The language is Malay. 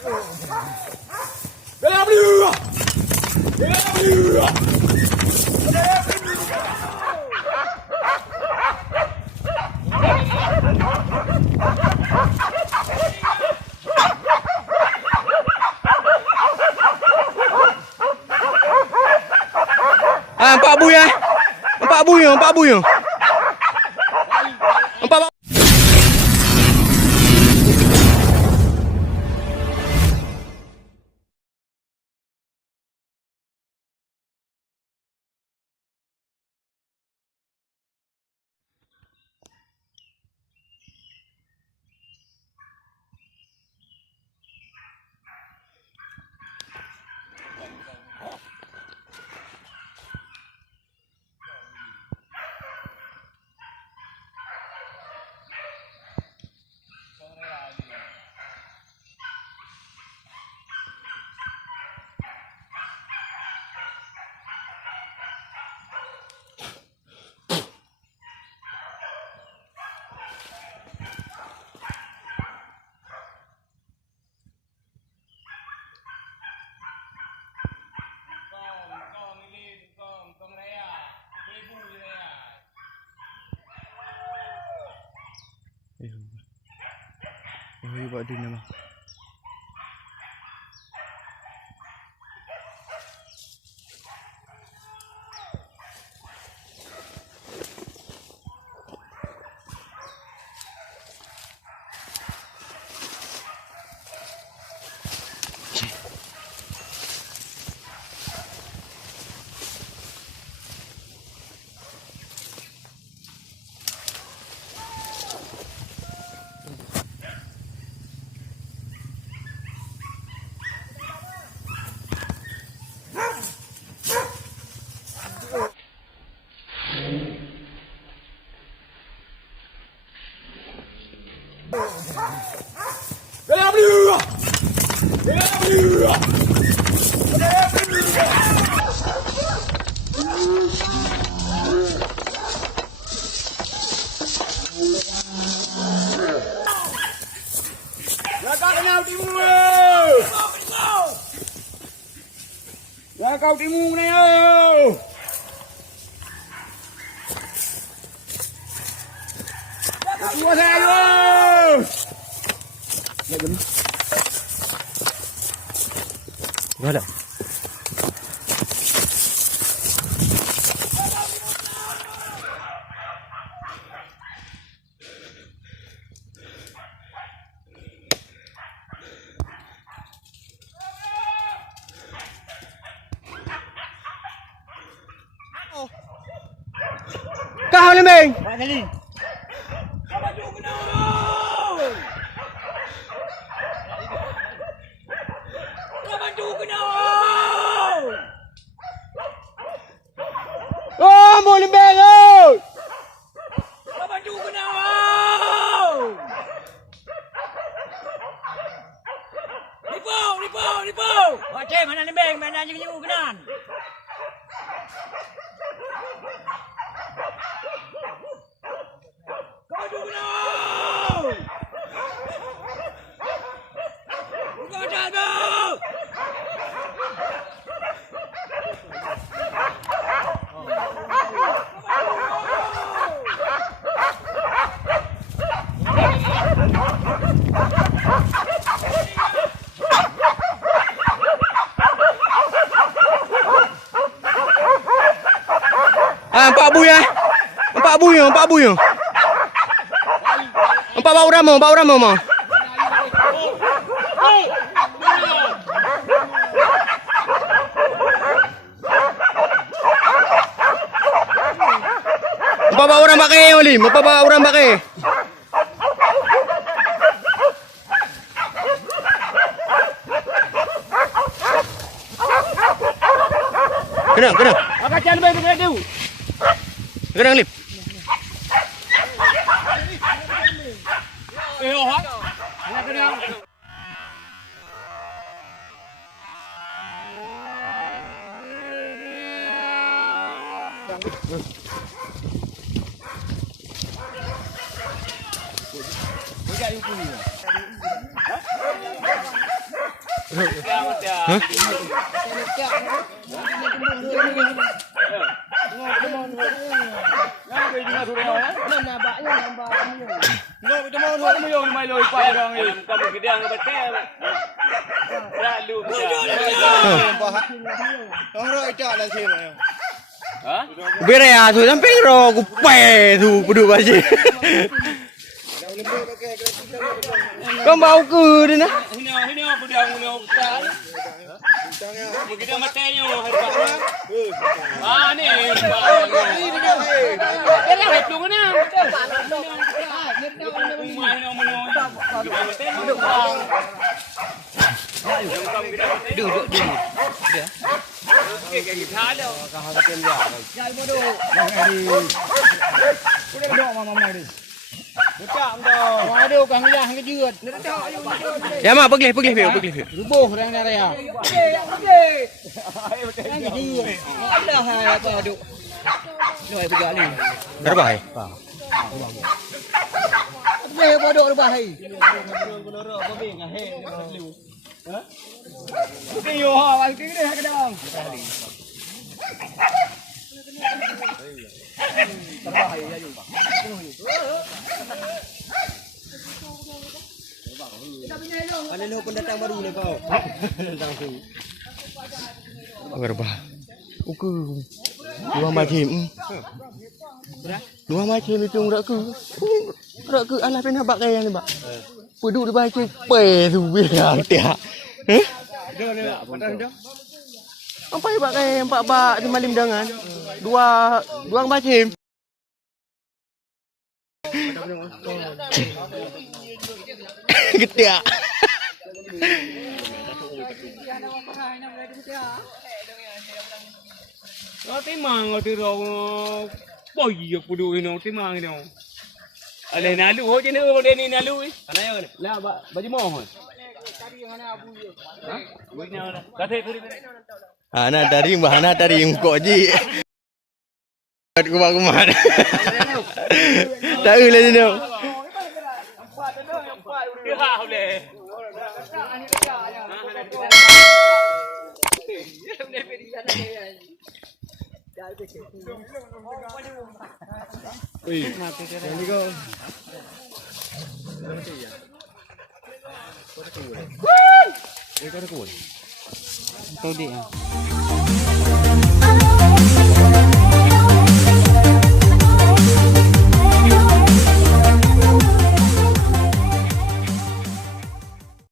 Empat buih eh. Empat buih. Empat. Buat dia nama. Kau timung ni yo. Dua saya yo. Ada. Kau ni bang. Kali. Oh, boleh bang. Lipo. Macam mana ni bang? Mana je kenyu kenan? Empat buih eh. Empat buih. Empat bau rama mau. Empat bau orang pakai Olim. Empat bau orang pakai. Kena. Agak jangan bang kena tu. Kena lip. Kena. Berea tu sampai ro kupe tu pedu baji. Kau mau ke dia nak? Ini budang ni otak. Begitu matanya harus. Ah ni. Dia dah hitung ni. Rumah ni omong. Duduk. Dia. Okey kita ada. Jai bodoh. Duduk mama ni. Bucak dah. Aduh kang lah hang kejut. Ya mak pergi. Rubuh orang dah raya. Okey. Hang kejut. Dah apa duk. Noi pegak ni. Berapa hai? Okey bodoh rebah hai. Okey yo ha, wal ke ni ke dong. Ada lu pendatang baru ni kau. Berapa? Oke. Dua macam. Dua macam itu rak ke alah pena bak kaya ni bak. Puduk di baca pe tu bilang dia. Apa yang bak kaya empat bak di malim dengan dua macam. Getia. Timang ro boy pudu ino timang ino. Ale nalu ho je ni nalu. Ana yo. La baju mohon. Tadi mana abu yo. Ha? Buina. Kate turi. Ana dari mana dari kok ji. Kumat. Tak boleh ni. Dia boleh. Kau dia.